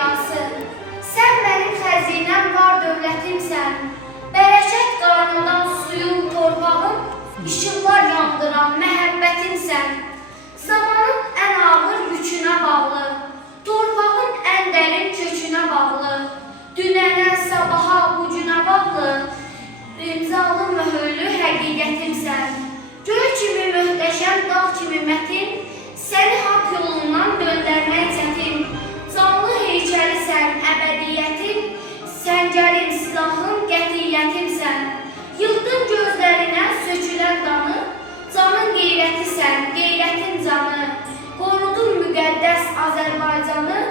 dünyası. Sən mənim xəzinəm, var dövlətimsən. Bərəkət qarnından suyun, torpağın, işıqlar yandıran məhəbbətimsən. Zamanın ən ağır yükünə bağlı, torpağın ən dərin kökünə bağlı, dünənə, sabaha, bucuna bağlı, imzalı möhürlü həqiqətimsən. Göy kimi möhtəşəm, dağ kimi mətin, səni haqq yolundan döndərmək çətin. Canlı heykəlisən, əbədiyyətin, səngərin, silahın, qətiyyətimsən. Yıldın gözlərinə sökülən danı, canın qeyrətisən, qeyrətin canı. Qorudun müqəddəs Azərbaycanı,